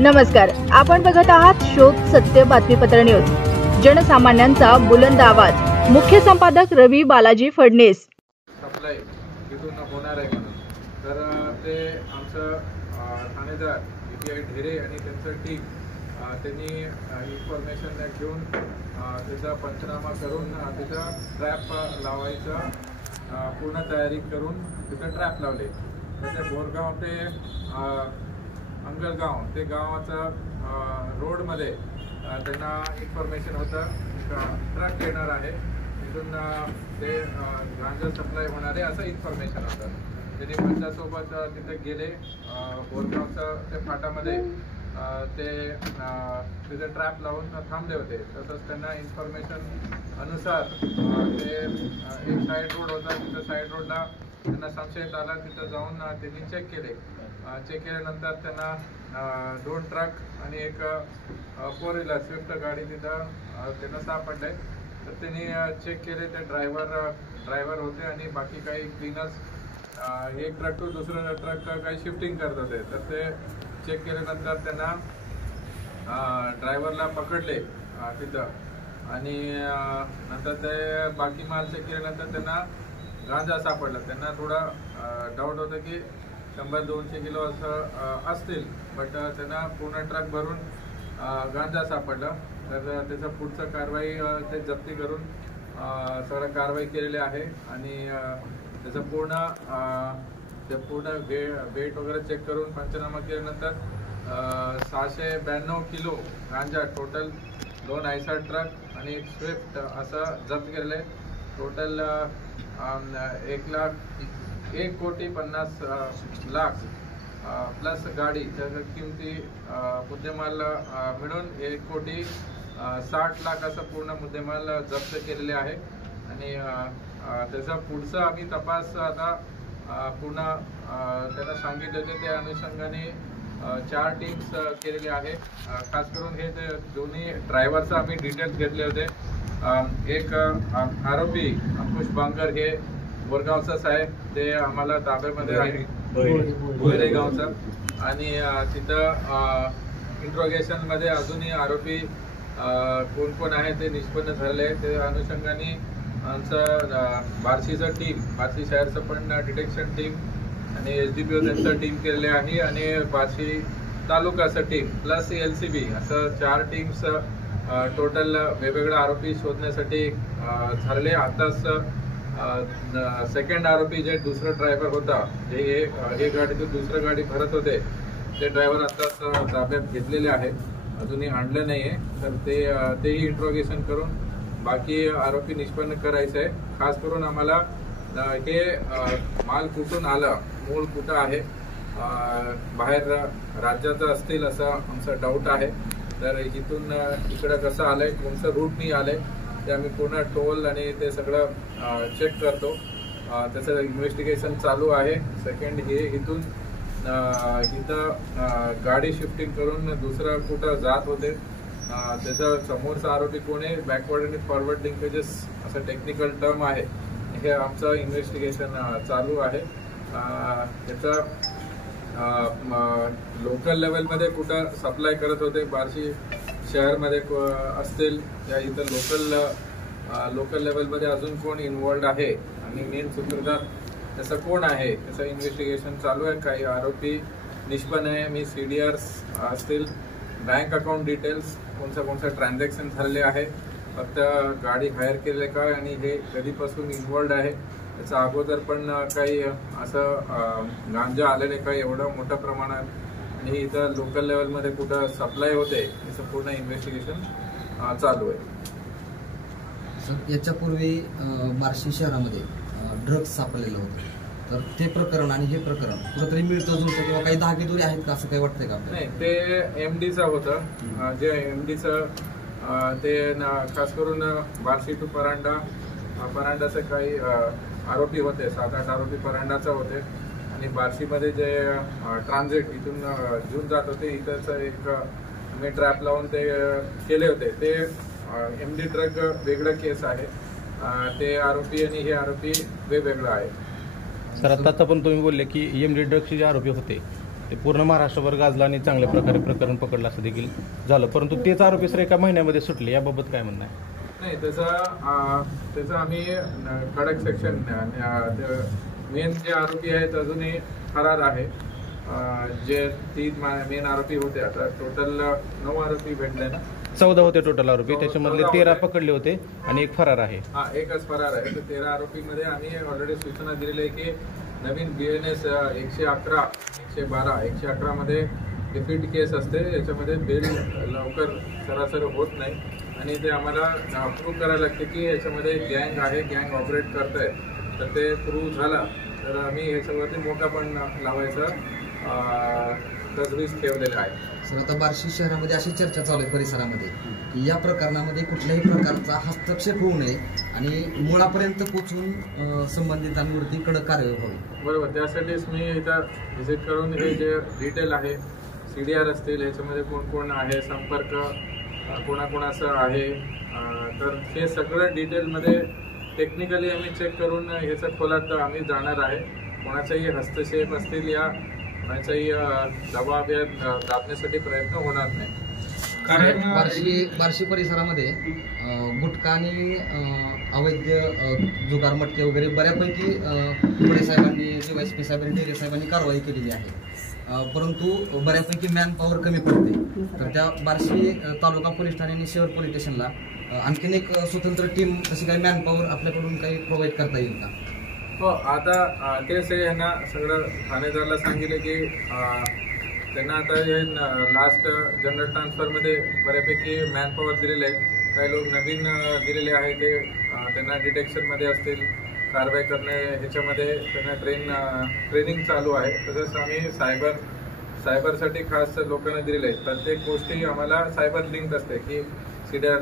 नमस्कार, आपण बघत आहात शोध सत्य बातमीपत्र न्यूज. जनसामान्यांचा बुलंद आवाज. मुख्य संपादक रवी बालाजी फडणीस. सप्लाय तिथून होणार आहे म्हणून तर ते आमचं ठाणेदार EPI ढेरे आणि त्यांचं टीम त्यांनी इन्फॉर्मेशन घेऊन त्याचा पंचनामा करून तिथं ट्रॅप लावायचा पूर्ण तयारी करून तिथं ट्रॅप लावले. त्याचे बोरगाव ते अंगलगाव ते गावाचं रोडमध्ये त्यांना इन्फॉर्मेशन होतं ट्रक येणार आहे, तिथून ते गांजा सप्लाय होणार आहे असं इन्फॉर्मेशन होतं. त्यांनी पंचासोबत तिथे गेले. बोरगावचं ते फाटामध्ये ते तिथे ट्रॅप लावून थांबले होते. तसंच त्यांना इन्फॉर्मेशन अनुसार ते एक साईड रोड होता, तिथं साईड रोडला त्यांना संशय आला. तिथं जाऊन त्यांनी चेक केले. चेक केल्यानंतर त्यांना 2 ट्रक आणि एक 4 व्हीलर स्विफ्ट गाडी तिथं त्यांना सापडले. तर त्यांनी चेक केले. ते ड्रायव्हर होते आणि बाकी काही क्लीनर्स एक ट्रक टू दुसरं ट्रक काही शिफ्टिंग करत होते. तर ते चेक केल्यानंतर त्यांना ड्रायव्हरला पकडले तिथं आणि नंतर ते बाकी माल चेक केल्यानंतर त्यांना गांजा सापडला. त्यांना थोडा डाऊट होतं की 100-200 किलो असं असतील, बट त्यांना पूर्ण ट्रक भरून गांजा सापडला. तर त्याचं पुढचं कारवाई ते जप्ती करून सगळं कारवाई केलेली आहे आणि त्याचं पूर्ण वेट वगैरे चेक करून पंचनामा केल्यानंतर 692 किलो गांजा टोटल 2 आयशर ट्रक आणि एक स्विफ्ट असं जप्त केलेलं आहे. टोटल 1,50,00,000 प्लस गाडी त्याच्या किमती मुद्देमाल मिळून 1,60,00,000 असं पूर्ण मुद्देमाल जप्त केलेले आहे. आणि त्याचा पुढचा आम्ही तपास आता पूर्ण त्यांना सांगितले होते. त्या अनुषंगाने 4 टीम्स केलेले आहे. खास करून हे ते दोन्ही ड्रायव्हरचं आम्ही डिटेल्स घेतले होते. एक आरोपी अंकुश बांगर हे बोरगावचाच आहे, ते आम्हाला ताब्यामध्ये आहे बोरेगावचा. आणि तिथं इंट्रोगेशनमध्ये अजूनही आरोपी कोण कोण आहे ते निष्पन्न झालेले आहे. ते अनुषंगाने आमचं बार्शीचं टीम, बार्शी शहरचं पण डिटेक्शन टीम आणि SDPO त्यांचं टीम केलेले आहे आणि बार्शी तालुकाचं टीम प्लस LCB असं 4 टीम्स टोटल वेगवेगळे आरोपी शोधण्यासाठी झालेले. आताच सेकंड आरोपी जे दुसरं ड्रायव्हर होता, जे हे गाडीतून दुसरं गाडी भरत होते, ते ड्रायव्हर आताच ताब्यात घेतलेले आहेत. अजूनही आणलं नाही आहे. तर तेही इंट्रोगेशन करून बाकी आरोपी निष्पन्न करायचं आहे. खास करून आम्हाला हे माल कुठून आला, मूळ कुठं आहे, बाहेर राज्याचं असतील असं आमचं डाऊट आहे. तर इथून इकडं कसं आलं आहे, कोणतं रूटनी आलं आहे ते आम्ही पूर्ण टोल आणि ते सगळं चेक करतो. त्याचं इन्व्हेस्टिगेशन चालू आहे. सेकंड हे इथं गाडी शिफ्टिंग करून दुसरं कुठं जात होते, त्याचा समोरचा आरोपी कोण आहे, बॅकवर्ड आणि फॉरवर्ड लिंकेजेस असं टेक्निकल टर्म आहे. हे आमचं इन्व्हेस्टिगेशन चालू आहे. त्याचा लोकल लेवलमध्ये कुठं सप्लाय करत होते, बार्शी शहरमध्ये असतील त्या इथं लोकल लेवलमध्ये अजून कोण इन्वॉल्ड आहे आणि मेन सूत्रधार त्याचं कोण आहे त्याचं इन्व्हेस्टिगेशन चालू आहे. काही आरोपी निष्पन्न आहे. मी CDRs असतील, बँक अकाउंट डिटेल्स, कोणतं ट्रान्झॅक्शन झालेले आहे, फक्त गाडी हायर केले काय आणि हे कधीपासून इन्वॉल्ड आहे, त्याचं अगोदर पण काही असं गांजा आलेले काय एवढं मोठ्या प्रमाणात आणि इथं लोकल लेवलमध्ये कुठं सप्लाय होते याचं पूर्ण इन्व्हेस्टिगेशन चालू आहे. याच्यापूर्वी बार्शी शहरामध्ये ड्रग्ज सापडलेलं होतं, तर ते प्रकरण आणि हे प्रकरण कुठंतरी मिळतं जुळतं किंवा काही धागेदोरी आहेत का असं काही वाटतंय का? नाही, ते MDचं होतं. जे MDचं ते खास करून बार्शी टू परांडाचे काही आरोपी होते, 7-8 आरोपी परांडाचे होते आणि बार्शीमध्ये जे ट्रान्झिट इथून घेऊन जात होते, इथंच एक मी ट्रॅप लावून ते केले होते. ते MD ट्रक वेगळं केस आहे, ते आरोपी आणि हे आरोपी वेगवेगळं आहे. सर, आता पण तुम्ही बोलले की MD ड्रग्सचे जे आरोपी होते ते पूर्ण महाराष्ट्रभर गाजलं आणि चांगल्या प्रकारे प्रकरण पकडलं असं देखील झालं, परंतु तेच आरोपी सर एका महिन्यामध्ये सुटले, याबाबत काय म्हणणं आहे? नाही, त्याचं आम्ही कडक सेक्शन मेन जे आरोपी आहेत अजूनही फरार आहे. जे 3 मेन आरोपी होते, आता टोटल 9 आरोपी भेटले ना, 14 होते टोटल आरोपी, त्याच्यामधले 13 पकडले होते आणि 1 फरार आहे. हा, एकच फरार आहे. तर 13 आरोपीमध्ये आम्ही ऑलरेडी सूचना दिलेली आहे की नवीन BNS 111, 112, 111 मध्ये डिफीट केस असते, याच्यामध्ये बेल लवकर सरासरी होत नाही आणि ते आम्हाला प्रूव्ह करायला लागते की याच्यामध्ये गँग आहे, गँग ऑपरेट करत आहे. तर ते प्रूव्ह झाला तर आम्ही ह्याच्यावरती मोठा पण लावायचा तजवीज ठेवलेला आहे. सर, आता बार्शी शहरामध्ये अशी चर्चा चालू आहे परिसरामध्ये की या प्रकरणामध्ये कुठल्याही प्रकारचा हस्तक्षेप होऊ नये आणि मुळापर्यंत पोहोचून संबंधितांवरती कडक कारवाई व्हावी. बरोबर, त्यासाठीच मी इथं व्हिजिट करून हे जे डिटेल आहे, CDR असतील, ह्याच्यामध्ये कोण कोण आहे, संपर्क कोणाकोणाचं आहे, तर हे सगळं डिटेलमध्ये टेक्निकली आम्ही चेक करून ह्याचं खोलात आम्ही जाणार आहे. कोणाचाही हस्तक्षेप असतील या कोणाचाही दबाव या दाबण्यासाठी प्रयत्न होणार नाही. बार्शी परिसरामध्ये गुटखा आणि अवैध जुगार मटके वगैरे बऱ्यापैकी पुढे साहेबांनी, DYSP साहेबांनी, डेरे साहेबांनी कारवाई केलेली आहे, परंतु बऱ्यापैकी मॅन पॉवर कमी पडते. तर त्या बार्शी तालुका पोलीस ठाणे आणि शहर पोलीस स्टेशनला आणखीन एक स्वतंत्र टीम तशी काही मॅन पॉवर आपल्याकडून काही प्रोव्हाइड करता येईल का? हो, आता तेच यांना सगळं ठाणेदारला सांगितलं की त्यांना आता हे लास्ट जनरल ट्रान्सफरमध्ये बऱ्यापैकी मॅन पॉवर दिलेले आहे. काही लोक नवीन दिलेले आहे, ते त्यांना डिटेक्शनमध्ये असतील, कारवाई करणे ह्याच्यामध्ये त्यांना ट्रेनिंग चालू आहे. तसंच आम्ही सायबरसाठी खास लोकांना दिलेले आहेत. प्रत्येक गोष्टी आम्हाला सायबर लिंक असते की CDR